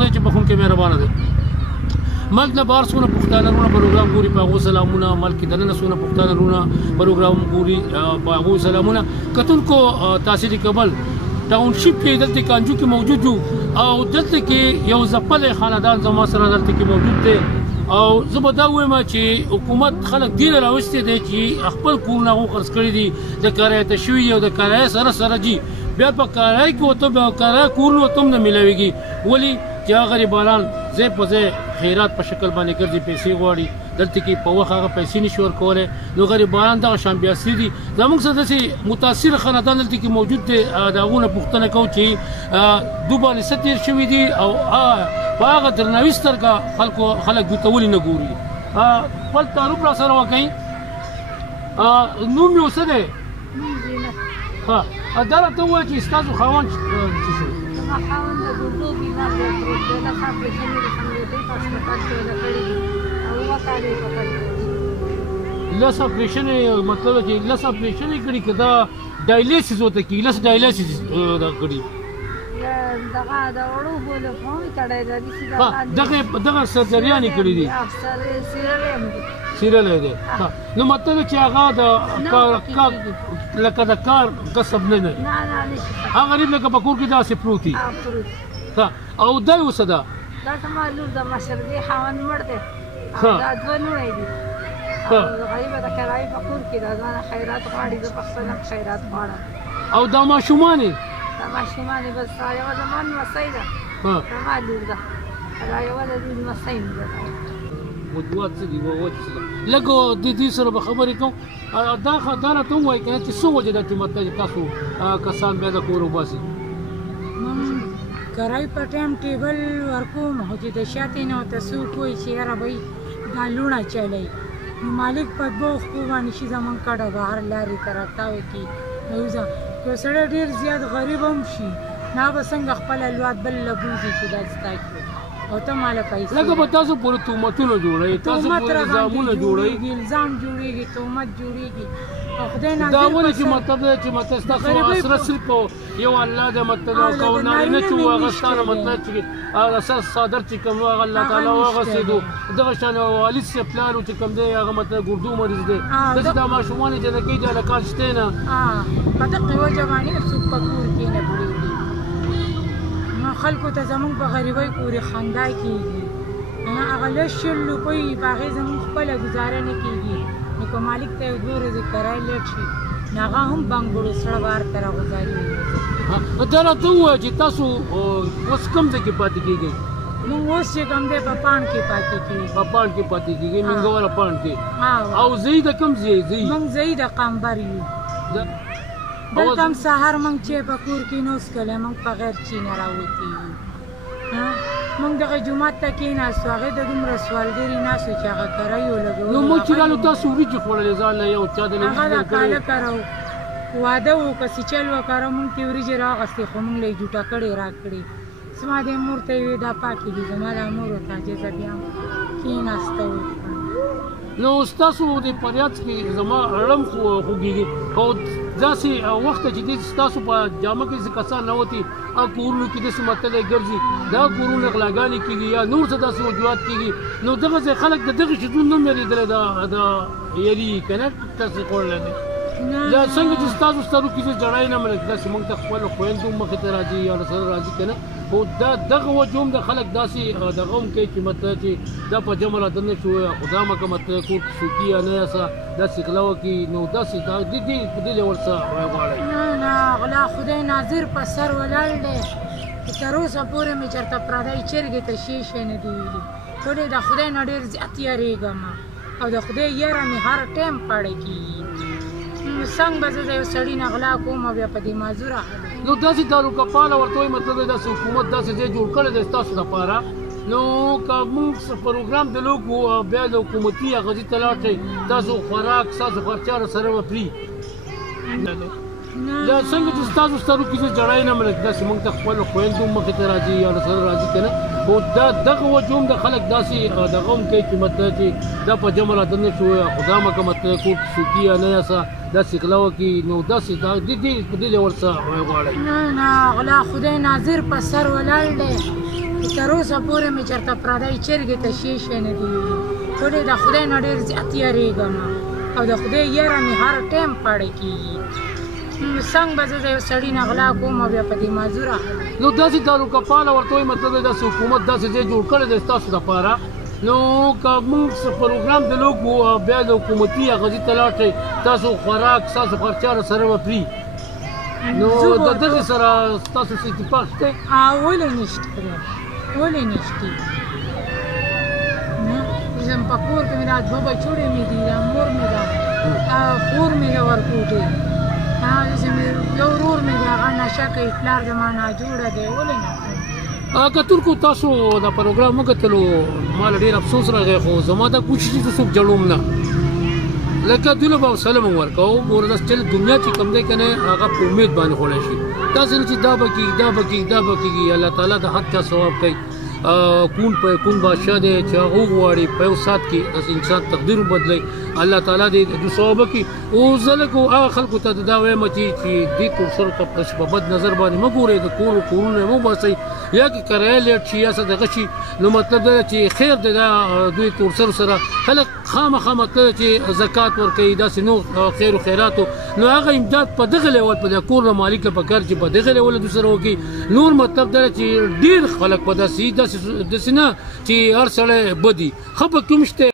خدای چې بخونکی مهربانه دی. ملک نه بهر څونه پښتانه رونه پروګرام ګوري په هغو سلامونه، ملک کې دننه څونه پښتانه رونه پروګرام ګوري په هغو سلامونه. کتونکو تاثیر کبل ټاونشپ کې دلته کانجو کې موجود یو او دلته کې یو ځپلی خاندان زما سره دلته کې موجود دی او زه به دا ووایم چې حکومت خلک دې نه راوستی دی چې خپل کورونه هغو خرڅ کړي دي د کرایه ته شوي دي او د کرایه سره جي بیا په کرایه کې ورته بیا کرایه کورونه ورته هم نه میلاویږي. ولې چې هغه غریبانان ځای په ځای خیرات په شکل باندې ګرځي، پیسې غواړي، دلته کې په وخت هغه پیسې نشي ورکولی. نو غریبانان دغه شان بیاسي دي. زموږ سره داسې متاثره خاندان دلته کې موجود دی، د هغو نه پوښتنه کوو چې دوی باندې څه تېر شوي دي او په هغه درناوي سترګه خلک دوی ته ولې نه ګوري. خپل تعارف را سره وکړئ. نوم یې څه دی؟ ښه، دا راته ووایه چې ستاسو خاوند څه شو؟ زما خاوند د ګردو بیمار دی، پروت دی، لس اپرېشن یې د خملېدۍ په هسپتال کې وله کړي دي او 7 کاله یې په کړي دي. 10 اپرېشن یې مطلب چې 10 اپرېشن یې کړي که دا ډایلیسیس ورته کېږي 10 ډایلیسیس دا کړي دغه د وړو بولو په هم کړی دی، دغه سرجریان یې کړي دي، سیرل یې دی. نو مطلب چې هغه د لکه د کار کسب نه دی، هغه غریب لکه په کور کې داسې پروت وي. او دا یې اوسه ده دا زما لور د مشرګۍ خاوند مړ دی او دا 2 لوڼې دي او غریبه د کرایې په کور کې ده، ځانه خیرات غواړي، زه په خپله خیرات غواړم. او دا ماشومان یې دا ماشومان یې بس یوه زما لمسی ده، زما لور ده، دا یوه د دوی لمسی مې ده. موضوعات څه دي وجه څه ده؟ لږ د دې سره به خبرې کوم. دا راته ووایي که نه چې څه وجه ده چې مطلب تاسو کسان بیا د کور وباسي؟ کرای په ټایم ټیبل ورکوم خو چې د شاتې نه ورته څوک وایي چې یاره بهی دا لوڼه چلی نو مالک په 2 خپو باندې شي زمونږ کډه بهر لارې ته راتاوې کړي. نو که سړی ډېر زیات غریب هم شي نه به څنګه خپل اولاد بل له بوځي چې دا ستا کړي او ته ماله پیسې لکه به تاسو پورې تهمتونه جوړوئ، تاسو پورې الزامونه جوړوئ، الزام جوړېږي، تهمت جوړېږي. دا ولې چې مطلب دی چې مطلب ستاسو اسره صرف یو الله دی مطلب او نارینه چې وو هغه ستانه مطلب چې اساس صادر چې کوم هغه الله تعالی واغسېدو دغه شان والد صاحب پلار چې کوم دی هغه مطلب ګردو مریض دی. داسې دا ماشومان چې جنکۍ د هلکان شته نه په دغې وجه باندې څوک په کور کې نه پرېږدي. نو خلکو ته زمونږ په غریبۍ پورې خندا کېږي، هغه لږ 100 روپۍ په هغې زمونږ خپله ګزاره نه کېږي. نو که مالک ته 2 ورځې کرایه لیټ شي نو هغه هم بنګړو سړه بهر ته راغوځاري. دا راته ووایه چې تاسو اوس کوم ځای کې پاتې کېږئ؟ موږ اوس چې کوم دی په پاڼ کې پاتې کېږي. په پاڼ کې پاتې کېږئ، منګواله پاڼ کې. او ځایي د کوم ځای ځایي؟ موږ ځایي د قامبر یو. دلته هم سهار موږ چې په کور کې نو څکلی موږ په غیر چي نه راوتي یو. موږ دغه جومات ته کېناستو هغې ته دومره سوالګري ناستو چې هغه کرایو لګولو. نو موږ چې رالو تاسو وریجې خوړلې ځان له یو چا د هغه د کاله کرو واده و که سیچل وکړو موږ ترې وریجې راغستې خو موږ له یې جوټه کړې راکړې. زما دې مور ته یې وې دا پاکې دي، زما د مور ورته عاجزه بیا کېناسته وکړه. نو ستاسو د فریاد کې زما اړم خوږېږي او داسې وخت چې دې ستاسو په جامه کې څه کسان نه وتي هغه کورونو کې داسې متلی ګرځي، دا کورونه غلاګانې کېږي یا نور څه داسې وجوهات کېږي. نو دغه ځای خلک د دغې شیدون نه هم یېرېدلی د یېرېږي که نه تاسې خوړلی دی. یا څنګه چې ستاسو سترو کې زه جړی نه منم داسې موږ ته خپلو خویندو مخې ته راځي یا سره راځي که نه خو دغه وجه هم د خلک داسې دغه هم کوي چې مطلب چې دا په جمع راته نه شو خدا مکه مطلب کور کې څوکي یا نه یاسه داسې غلا وکړي. نو داسې دې په دې ډول څه غواړئ؟ نه غلا خدای ناظر په سر ولاړ دی چې تر اوسه پورې مې چېرته پردی چرګې ته شی نه دي ویلي. ټولې د خدای نه ډېر زیات یېرېږم او د خدای یره مې هر ټایم پړی کېږي. څنګه به زه د یو سړي نه غلا کوم او بیا په دې معذوره نو داسې دارالکفاله ورته وایي مطلب دی داسې حکومت داسې ځای جوړ کړی دی ستاسو دپاره. نو که موږ پروګرام د لوګو بیا د حکومتي هغه ځای ته لاړ شئ تاسو خوراک ستاسو خرچه سره به فري. دا څنګه چې ستاسو سترو کې زه جړی نه منم داسې موږ ته خپلو خویندو مخې ته راځي یا سره راځي که نه خو دغه وجه هم د خلک داسې دغه هم کوي چې مطلب چې دا په جمع راته نه شو خدا مکه مطلب کور کې څوکي یا نه یاسه داسې غلا وکړي. نو داسې دې په دې ډول څه غواړئ؟ نه غلا خدای ناظر په سر ولاړ دی تر اوسه پورې مې چېرته پردی چرګې ته شی نه دي ویلي ولې د خدای نه ډېر زیات یارېږم او د خدای یاره مې هر ټایم پاړه کېږي څنګه به زه د یو سړي نه غلا کوم او بیا په دې معذوره نو داسې تعلقه پاله ورته وایي مطلب دی داسې حکومت داسې ځای جوړ کړی دی ستاسو دپاره نو که موږ پروګرام د لوګو بیا د حکومتي اغازي ته لاړ شئ تاسو خوراک ستاسو خرچه سره به فري نو د دغې سره ستاسو څه اتفاق شته ولې نشته ولې نشته زم په کور کې مې دا دوه بچوړې مې دي دا مور مې ده خور مې ده ورکوټې یو ورور مې دی هغه نشه کوي پلار زما ناجوړه دی ولې نه کتونکو تاسو دا پروګرام وکتلو ما له ډېر افسوس راغی خو زما دا کوشش چې څوک جوړوم نه لکه دوی له به حوصله مو ورکوو ورته چې دنیا چې کوم دی که نه هغه په امید باندې خوړی شي داسې نه چې دا به کېږي دا به کېږي دا به کېږي الله تعالی د هر چا ثواب کوي کون په کون بادشاه دی چې هغه وغواړي په یو ساعت کې داسې انسان تقدیر وبدلوي الله تعالی دې د ثواب وکړي او زه لږ هغه خلکو ته دا وایم چې دې کورسرو ته په بد نظر باندې مه ګورئ د کورونه یې مه وباسئ یا کې کرایه لیټ شي یا څه دغه شي نو مطلب دا چې خیر دی دا دوی کورسرو سره خلک خامخا مطلب چې زکات ورکوي داسې نور خیر و خیراتو نو هغه امداد په دغه لیول په د کور د مالک په کار چې په دغه لیول دوی سره وکړي نور مطلب دا چې ډېر خلک په داسې نه چې هر سړی بدي ښه په کوم شته